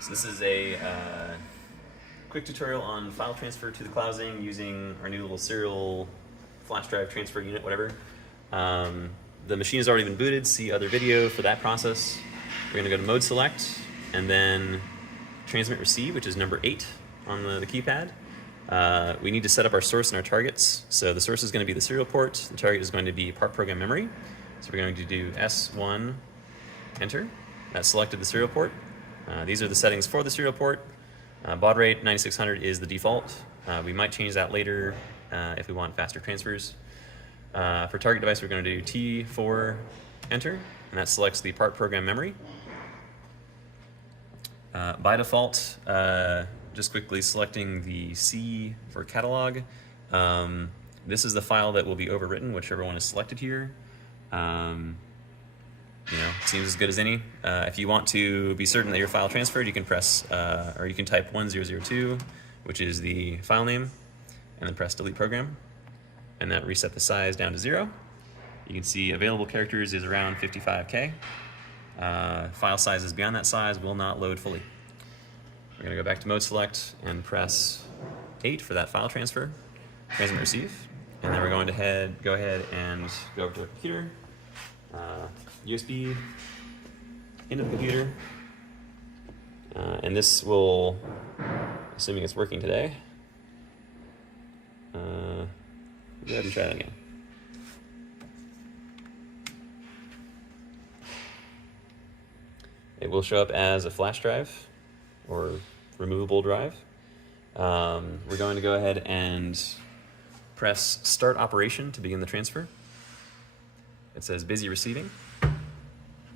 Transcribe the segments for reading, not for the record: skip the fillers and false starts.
So this is a quick tutorial on file transfer to the clouding using our new little serial flash drive transfer unit, whatever. The machine has already been booted. See other video for that process. We're going to go to mode select and then transmit receive, which is number 8 on the keypad. We need to set up our source and our targets. So the source is going to be the serial port. The target is going to be part program memory. So we're going to do S1, enter. That selected the serial port. These are the settings for the serial port. Baud rate 9600 is the default. We might change that later if we want faster transfers. For target device, we're going to do T4, enter, and that selects the part program memory. By default, just quickly selecting the C for catalog. This is the file that will be overwritten, whichever one is selected here. Seems as good as any. If you want to be certain that your file transferred, you can press, or you can type 1002, which is the file name, and then press delete program, and that reset the size down to 0. You can see available characters is around 55K. File sizes beyond that size will not load fully. We're going to go back to mode select and press 8 for that file transfer, transmit receive, and then we're going to go ahead and go over to the computer, USB into the computer, and this will, assuming it's working today, go ahead and try that again. It will show up as a flash drive or removable drive. We're going to go ahead and press start operation to begin the transfer. It says busy receiving.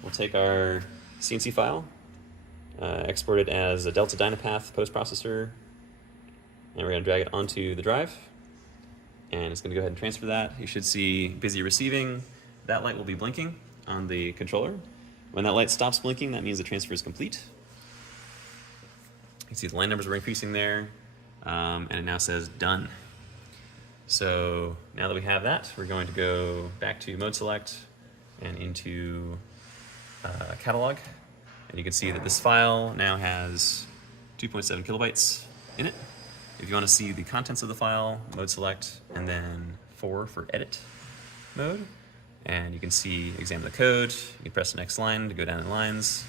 We'll take our CNC file, export it as a Delta Dynapath post-processor, and we're going to drag it onto the drive. And it's going to go ahead and transfer that. You should see busy receiving. That light will be blinking on the controller. When that light stops blinking, that means the transfer is complete. You can see the line numbers were increasing there, and it now says done. So now that we have that, we're going to go back to mode select and into catalog, and you can see that this file now has 2.7 kilobytes in it. If you want to see the contents of the file, mode select and then 4 for edit mode, and you can see examine the code. You can press the next line to go down in lines.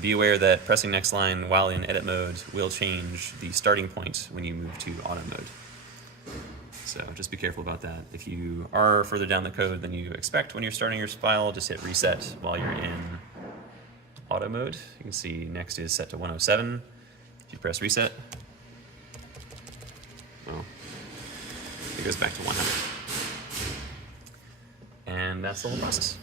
Be aware that pressing next line while in edit mode will change the starting point when you move to auto mode. So just be careful about that. If you are further down the code than you expect when you're starting your file, just hit reset while you're in auto mode. You can see next is set to 107. If you press reset, well, it goes back to 100. And that's the whole process.